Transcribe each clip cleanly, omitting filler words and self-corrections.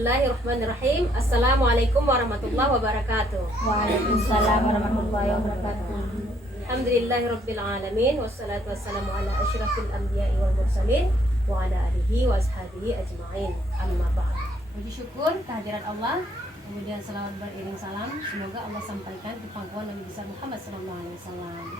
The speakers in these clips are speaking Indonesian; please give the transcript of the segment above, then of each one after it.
Bismillahirrahmanirrahim. Assalamualaikum warahmatullahi wabarakatuh. Waalaikumsalam warahmatullahi wabarakatuh. Alhamdulillahirabbil alamin wassalatu wassalamu ala asyrafil anbiya'i wal mursalin wa ala alihi washabihi ajmain. Amma ba'd. Puji syukur kehadiran Allah, kemudian selawat beriring salam semoga Allah sampaikan ke pangkuan Nabi besar Muhammad SAW.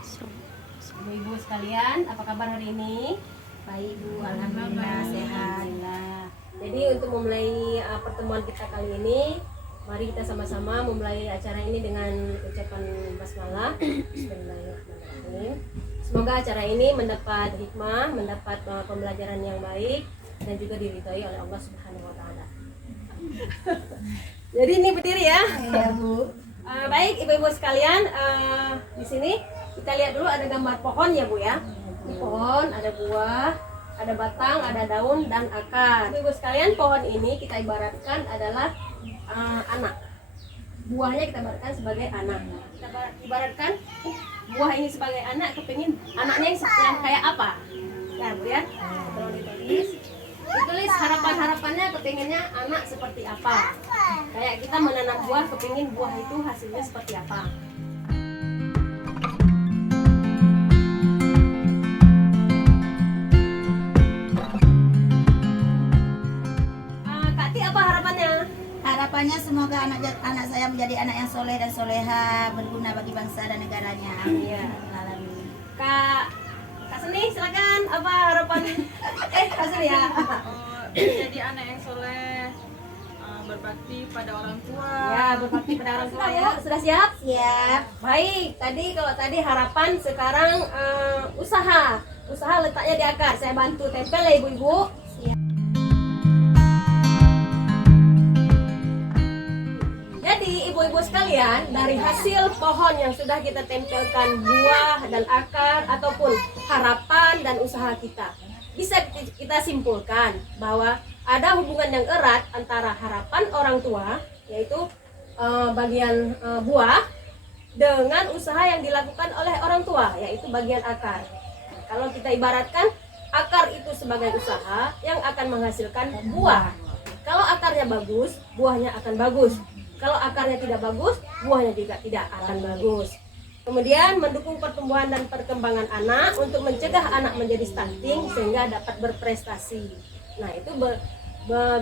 Ibu-ibu sekalian, apa kabar hari ini? Baik Bu, alhamdulillah sehat. Alhamdulillah. Jadi untuk memulai pertemuan kita kali ini, mari kita sama-sama memulai acara ini dengan ucapan basmalah. Bismillahirrahmanirrahim. Semoga acara ini mendapat hikmah, mendapat pembelajaran yang baik dan juga diridhoi oleh Allah Subhanahu wa taala. Jadi ini berdiri ya. Iya Bu. Baik ibu-ibu sekalian, di sini kita lihat dulu ada gambar pohon ya Bu ya. Di pohon ada buah, ada batang, ada daun dan akar. Ibu-ibu sekalian, pohon ini kita ibaratkan adalah anak. Buahnya kita ibaratkan sebagai anak. Kita ibaratkan buah ini sebagai anak, kepingin anaknya yang kayak apa? Ya Bu ya. Tolong ditulis harapan-harapannya, kepinginnya anak seperti apa. Kayak kita menanam buah, kepingin buah itu hasilnya seperti apa. Kak Ti, apa harapannya? Harapannya semoga anak saya menjadi anak yang soleh dan soleha, berguna bagi bangsa dan negaranya. Iya. Amin. Kak Seni, silakan. Apa harapan? Kak Seni ya. Jadi anak yang soleh, berbakti pada orang tua. Ya, berbakti pada orang tua ya. Sudah siap? Siap. Baik. Kalau tadi harapan, sekarang usaha. Usaha letaknya di akar. Saya bantu tempel ya ibu-ibu. Jadi ibu-ibu sekalian, dari hasil pohon yang sudah kita tempelkan buah dan akar ataupun harapan dan usaha kita, bisa kita simpulkan bahwa ada hubungan yang erat antara harapan orang tua, yaitu bagian buah, dengan usaha yang dilakukan oleh orang tua, yaitu bagian akar. Kalau kita ibaratkan akar itu sebagai usaha yang akan menghasilkan buah. Kalau akarnya bagus, buahnya akan bagus. Kalau akarnya tidak bagus, buahnya juga tidak akan bagus. Kemudian mendukung pertumbuhan dan perkembangan anak untuk mencegah anak menjadi stunting sehingga dapat berprestasi. Nah, itu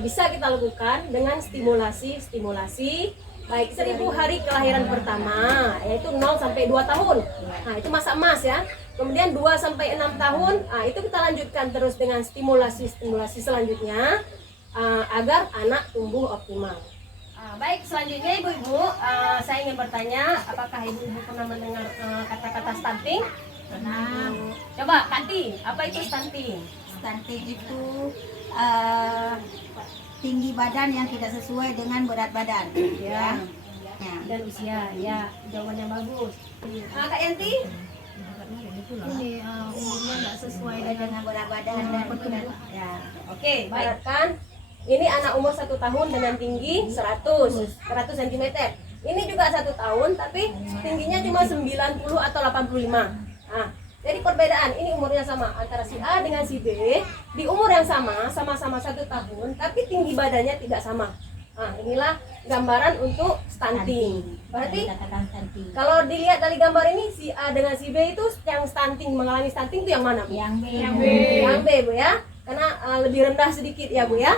bisa kita lakukan dengan stimulasi baik 1000 hari kelahiran pertama, yaitu 0 sampai 2 tahun. Nah, itu masa emas ya. Kemudian 2 sampai 6 tahun, itu kita lanjutkan terus dengan stimulasi selanjutnya agar anak tumbuh optimal. Baik, selanjutnya ibu-ibu, saya ingin bertanya, apakah ibu-ibu pernah mendengar kata-kata stunting? Pernah. Coba, Kanti, apa itu stunting? Stunting itu tinggi badan yang tidak sesuai dengan berat badan. Ya. Ya. Dan usia, ya, jawabannya bagus. Kak Yanti? Ini umurnya nggak sesuai Dengan berat badan dan berat. Ya, oke, baik kan? Ini anak umur 1 tahun dengan tinggi 100 cm. Ini juga 1 tahun, tapi tingginya cuma 90 atau 85. Nah, jadi perbedaan ini umurnya sama antara si A dengan si B. Di umur yang sama-sama 1 tahun, tapi tinggi badannya tidak sama. Nah, inilah gambaran untuk stunting. Berarti Dikatakan stunting. kalau dilihat dari gambar ini, si A dengan si B itu yang stunting, mengalami stunting itu yang mana, Bu? Yang B. Yang B, Bu ya. Karena lebih rendah sedikit ya, Bu ya.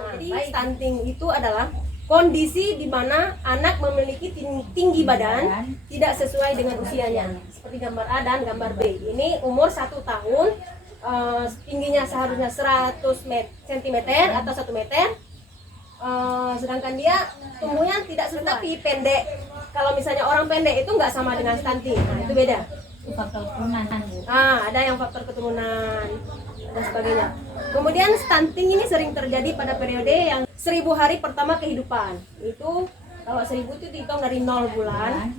Jadi stunting itu adalah kondisi di mana anak memiliki tinggi badan tidak sesuai dengan usianya. Seperti gambar A dan gambar B. Ini umur 1 tahun, tingginya seharusnya 100 cm atau 1 meter. Sedangkan dia tumbuhnya tidak tapi pendek. Kalau misalnya orang pendek itu nggak sama dengan stunting. Nah, itu beda. Itu faktor keturunan. Ada yang faktor keturunan dan sebagainya. Kemudian stunting ini sering terjadi pada periode yang 1000 hari pertama kehidupan. Itu kalau 1000 itu dihitung dari 0 bulan.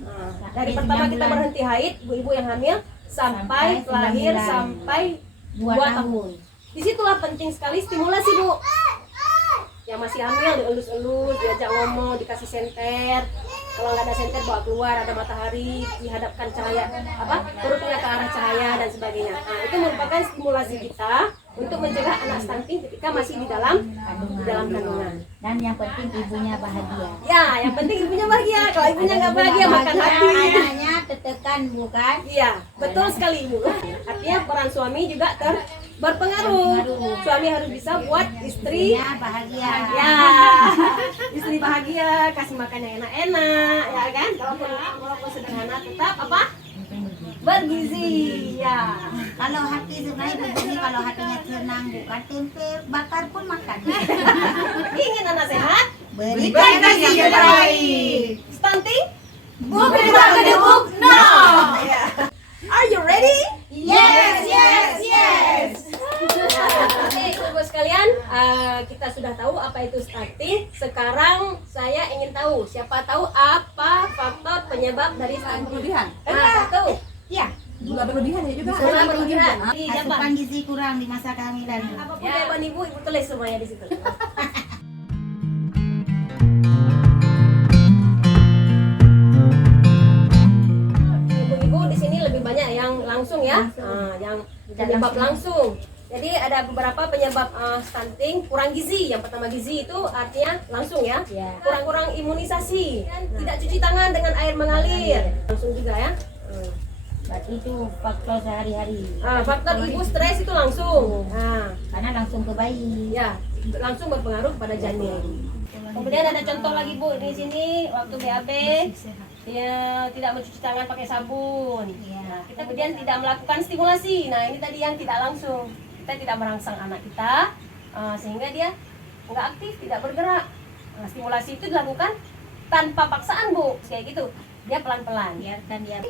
Dari pertama kita berhenti haid, ibu-ibu yang hamil sampai lahir sampai 2 tahun. Disitulah penting sekali stimulasi, Bu. Yang masih hamil dielus-elus, diajak ngomong, dikasih senter. Kalau nggak ada senter, bawa keluar, ada matahari, dihadapkan cahaya, perutnya ke arah cahaya dan sebagainya. Nah, itu merupakan stimulasi kita untuk mencegah anak stunting ketika masih di dalam kandungan. Dan yang penting ibunya bahagia. Ya, yang penting ibunya bahagia. Kalau ibunya nggak bahagia, makan hati. Anaknya tertekan bukan? Iya, betul sekali ibu. Artinya peran suami juga berpengaruh. Suami harus bisa buat istri Ibunya bahagia. ya, istri bahagia, kasih makan yang enak-enak, ya kan? Walaupun sederhana tetap apa? Bergizi, ya. Kalau hati sebenarnya begini, kalau hatinya senang bukan tempe bakar pun makan. Ingin anak sehat, Berikan kasih yang terbaik. stunting, Bukan kedebuk, no. are you ready? Yes, yes, yes. Oke, ibu sekalian, kita sudah tahu apa itu stunting. Sekarang saya ingin tahu, siapa tahu apa faktor penyebab dari stunting? Berlebihan. Satu, Ya, Gula berlebihan ya juga. gula berlebihan. Iya, Pak. asupan gizi kurang di masa kehamilan. Apapun jawaban ibu tulis semuanya di situ. Ibu-ibu di sini lebih banyak yang langsung ya, yang penyebab langsung. Jadi ada beberapa penyebab stunting, kurang gizi. Yang pertama gizi itu artinya langsung ya, kurang-kurang imunisasi, dan tidak cuci tangan dengan air mengalir, langsung juga ya. Berarti itu faktor sehari-hari. Faktor ibu stres itu langsung. Karena langsung ke bayi. Ya, langsung berpengaruh pada janin. Kemudian ada contoh lagi Bu di sini waktu BAB dia tidak mencuci tangan pakai sabun. Nah, kita kemudian tidak melakukan stimulasi. Nah, ini tadi yang tidak langsung. Kita tidak merangsang anak kita sehingga dia nggak aktif, tidak bergerak. Nah, stimulasi itu dilakukan tanpa paksaan Bu, kayak gitu. Dia pelan-pelan. Biarkan dia.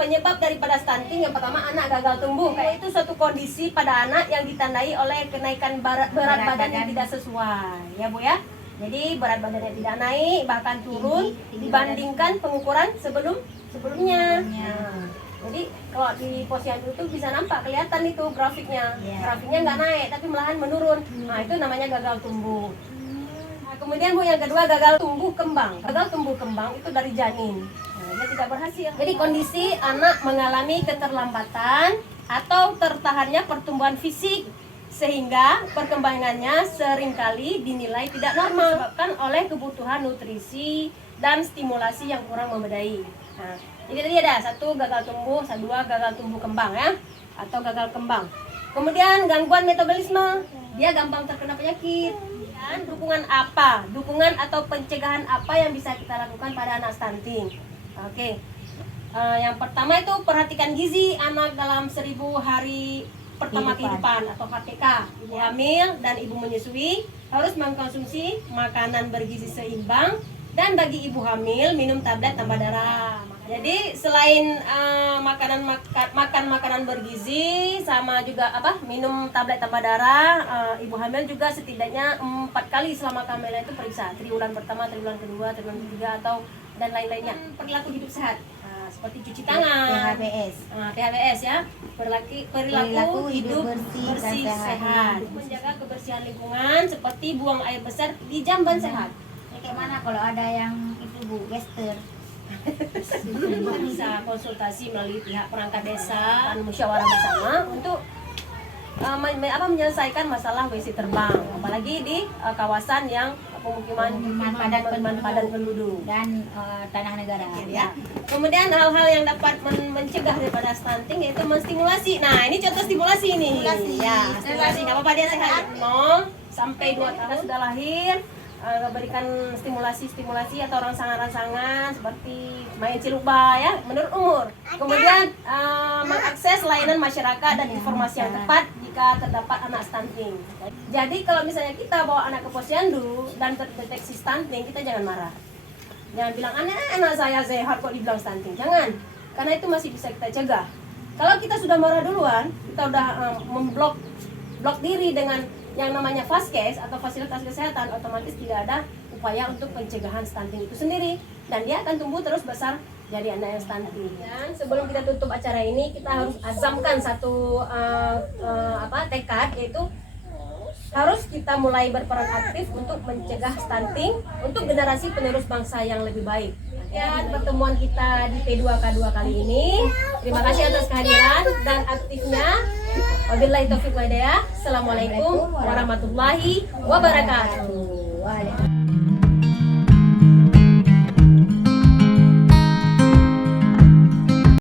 Penyebab daripada stunting yang pertama anak gagal tumbuh. Kayak itu suatu kondisi pada anak yang ditandai oleh kenaikan berat badan yang tidak sesuai, ya Bu ya. Jadi berat badannya tidak naik, bahkan turun dibandingkan pengukuran sebelumnya. Nah, jadi kalau di posyandu itu bisa nampak kelihatan itu grafiknya. Grafiknya nggak naik tapi malahan menurun. Nah, itu namanya gagal tumbuh. Nah, kemudian Bu yang kedua gagal tumbuh kembang. Gagal tumbuh kembang itu dari janin. Dia tidak berhasil. Jadi kondisi anak mengalami keterlambatan atau tertahannya pertumbuhan fisik sehingga perkembangannya seringkali dinilai tidak normal disebabkan oleh kebutuhan nutrisi dan stimulasi yang kurang memadai. Nah, jadi tadi ada satu gagal tumbuh, dua gagal tumbuh kembang ya, atau gagal kembang. Kemudian gangguan metabolisme, dia gampang terkena penyakit. Dan dukungan apa? Dukungan atau pencegahan apa yang bisa kita lakukan pada anak stunting? Oke, yang pertama itu perhatikan gizi anak dalam 1000 hari pertama kehidupan atau HPK. Ibu hamil dan ibu menyusui harus mengkonsumsi makanan bergizi seimbang, dan bagi ibu hamil minum tablet tambah darah. Jadi selain makan makanan bergizi sama juga minum tablet tambah darah, ibu hamil juga setidaknya 4 kali selama kehamilan itu periksa, triwulan pertama, triwulan kedua, triwulan ketiga atau dan lain-lainnya. Perilaku hidup sehat, seperti cuci tangan, PHBS ya, perilaku hidup bersih sehat, menjaga kebersihan lingkungan seperti buang air besar di jamban sehat. Kayak mana kalau ada yang itu Bu, gester? Bisa konsultasi melalui pihak perangkat desa dan musyawarah bersama untuk menyelesaikan masalah WC terbang, apalagi di kawasan yang pemukiman padat penduduk Dan tanah negara. ya. Kemudian hal-hal yang dapat mencegah daripada stunting yaitu menstimulasi. Nah, ini contoh stimulasi nih. Stimulasi nggak apa-apa, dia sehat 0 sampai 2 tahun sudah lahir. Berikan stimulasi atau rangsangan-rangsangan seperti main ciluba ya menurut umur. Kemudian mengakses layanan masyarakat dan informasi yang tepat jika terdapat anak stunting. Jadi kalau misalnya kita bawa anak ke posyandu dan terdeteksi stunting, kita jangan marah. Jangan bilang anak saya sehat kok dibilang stunting. Jangan, karena itu masih bisa kita cegah. Kalau kita sudah marah duluan, kita udah memblok diri dengan yang namanya Vaskes atau fasilitas kesehatan, otomatis tidak ada upaya untuk pencegahan stunting itu sendiri, dan dia akan tumbuh terus besar jadi anak yang stunting. Dan sebelum kita tutup acara ini, kita harus azamkan satu tekad, yaitu harus kita mulai berperan aktif untuk mencegah stunting untuk generasi penerus bangsa yang lebih baik. Dan pertemuan kita di P2K2 kali ini, terima kasih atas kehadiran dan aktifnya Wabillahi taufiq wal hidayah. Assalamualaikum warahmatullahi wabarakatuh.